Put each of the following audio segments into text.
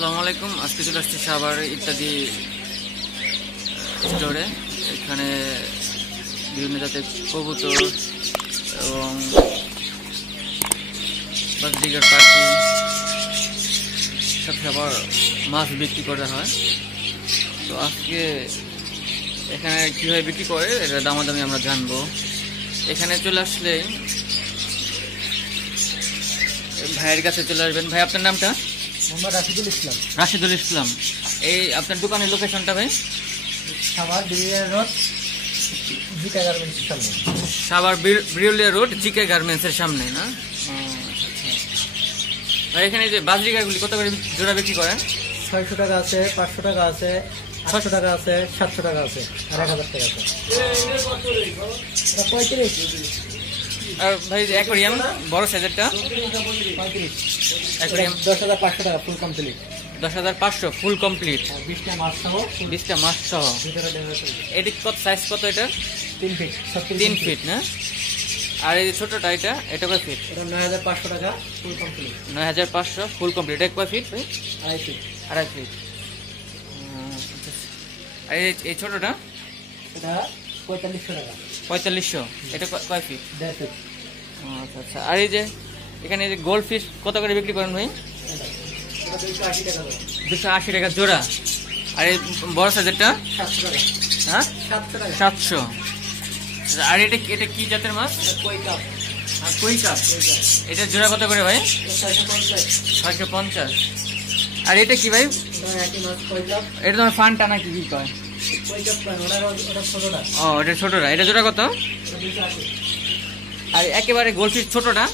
আসসালামু আলাইকুম। আজকে চলে আসছি সাভার ইত্যাদি স্টোরে। এখানে বিভিন্ন জাতের কবুতর এবং বাজরিগার পাখি সাথে আবার মাছ বিক্রি করা হয়। তো আজকে এখানে কীভাবে বিক্রি করে এটা দামাদামি আমরা জানবো। এখানে চলে আসলে ভাইয়ের কাছে চলে আসবেন। ভাই, আপনার নামটা? মোহাম্মদ রাশিদুল ইসলাম। রাশিদুল ইসলাম। এই আপনার দোকানের লোকেশনটা ভাই? সাভার বিরুলিয়া রোড, জিকে গার্মেন্টসের সামনে। সাভার বিরুলিয়া রোড, জিকে গার্মেন্টসের সামনে না? ভাই, এখানে যে বাজরিগাগুলি কত করে জোড়া বিক্রি করেন? 600 টাকা আছে, 500 টাকা আছে, 800 টাকা আছে, 700 টাকা আছে, আর 1000 টাকা আছে। 35। আর ভাই, অ্যাকোরিয়াম বড় সাইজেরটা 35। অ্যাকোরিয়াম 10,500 টাকা ফুল কমপ্লিট। 10,500 full complete. 20টা মাছ সহ। 20টা মাছ সহ। এটি কত সাইজ? কত এটা? 3 ফিট। 3 ফিট না? আর এই ছোটটা এটা কয় ফিট? এটা 9,500 টাকা ফুল কমপ্লিট। 9,500 full complete. এটা কয় ফিট ভাই? 2.5 ফিট। 2.5 ফিট। আর এই ছোটটা? এটা 4500 টাকা। 4500। এটা কয় ফিট? 1.5 ফিট। আচ্ছা আচ্ছা। আর এই যে এখানে যে গোল্ড ফিশ কত করে বিক্রি করেন ভাই? এটা 280 টাকা জোড়া। 280 টাকা জোড়া। আর এই বড় সাইজেরটা? 700 টাকা। হ্যাঁ, 700 টাকা। 700। আর এটা কি জাতের মাছ? এটা কই কাপ। আর কই কাপ। এটা জোড়া কত করে ভাই? 650। 650। আর এটা কি ভাই? এটা একই মাছ কই কাপ। এটা তোমার ফানটা নাকি কি কয়? কই কাপ কয়, ওটা ছোটটা। ও, এটা ছোটটা। এটা জোড়া কত? এটা 280। আর একেবারে গোল্ডফিশ ছোটটা?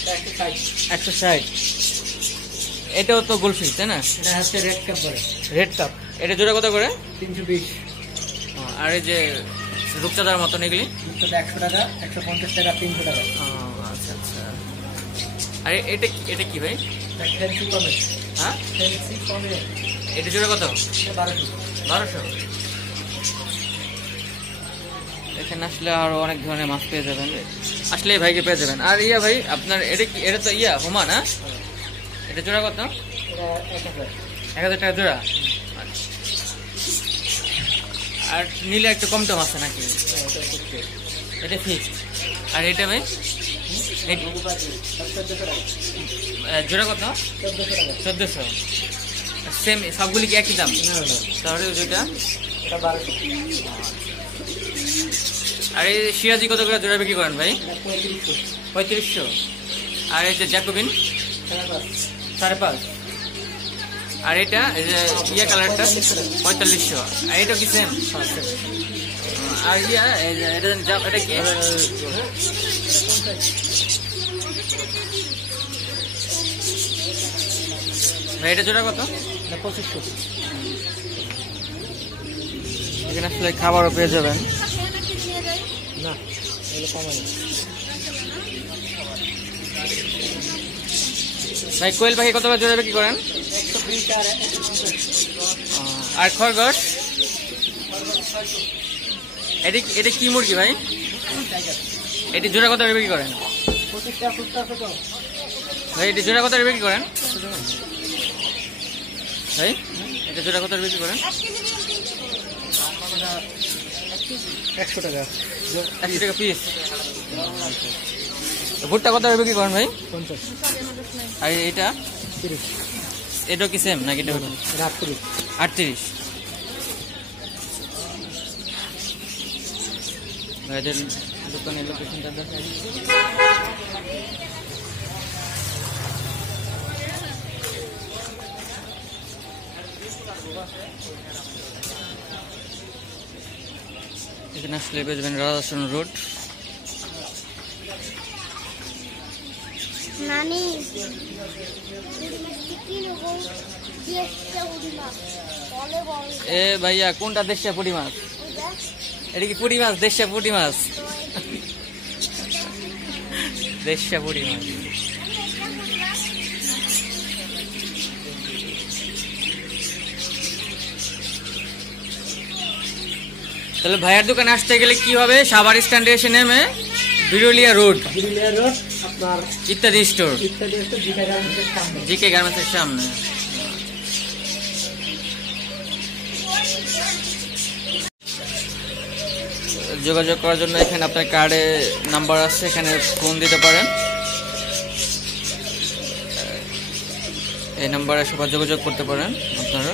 এটা 160। 160। এটাও তো গোল্ডফিশ, তাই না? এটা হচ্ছে রেড কাপ বলে। Red cup. এটা জোড়া কত করে? 320। আর এই যে রূপচাঁদার মতন এগুলি? এটা 100 টাকা, 150 টাকা, 300 টাকা। আচ্ছা আচ্ছা। আর এটা কি ভাই? এটা ফ্যান্সি কমে। হ্যাঁ, ফ্যান্সি কমে। এটা জোড়া কত? এটা 1200। 1200। এখানে আসলে আরো অনেক ধরনের মাছ পেয়ে যাবেন। আসলে এই ভাইকে পেয়ে যাবেন। আর ইয়া ভাই, আপনার এটা তো হুমা না? এটা জোড়া কত? এটা 1000। 1000 টাকা জোড়া। আর নিলে একটু কম টম আছে নাকি? এটা ফিক্সড। আর এটা ভাই? জোড়া কত? 1400। সেম সবগুলি কি একই দাম? তাহলে যেটা? এটা 1200। আর এই সিরাজি কত করে জোড়া বিক্রি করেন ভাই? 3500। 3500। আর এই যে জ্যাকোবিন? 5.5। আর এটা এই যে কালারটা? 4500। আর এটা কি সেম? আর এটা কি? ভাই, এটা জোড়া কত? এটা 2500। এখানে আসলে খাবারও পেয়ে যাবেন। না, এগুলো কমে না। ভাই, কোয়েল পাখি কত করে জোড়া বিক্রি করেন? 120 আর 150। আর খরগোশ? এটা কি মুরগি ভাই? এটি জোড়া কত করে বিক্রি করেন? 25 টাকা ফুটটা আছে তো। ভাই, এটি জোড়া কত করে বিক্রি করেন ভাই? এটা জোড়া কত করে বিক্রি করেন? 100 টাকা। 100 টাকা পিস। ভুট্টা কত করে বিক্রি করেন ভাই? 50। আর এটা? 30। এটা কি সেম নাকি? এটা 38। 38। ভাইদের দোকানের লোকেশনটা দেখা এখানে আসলে বেজবেন রাজাসন রোড। নানি এ ভাইয়া, কোনটা দেশিয়া পুঁটি মাছ? এটা কি পুঁটি মাছ? দেশিয়া পুঁটি মাছ। দেশিয়া পুঁটি মাছ। তাহলে ভাইয়ার দোকানে আসতে গেলে কি হবে? সাভার স্ট্যান্ডে এসে নেমে বিরুলিয়া রোড আপনার ইত্যাদি স্টোর, ইত্যাদি জিকে গার্মেন্টসের সামনে। জিকে গার্মেন্টসের সামনে। যোগাযোগ করার জন্য এখানে আপনার কার্ডে নাম্বার আছে, এখানে ফোন দিতে পারেন। এই নাম্বারে সবাই যোগাযোগ করতে পারেন আপনারা।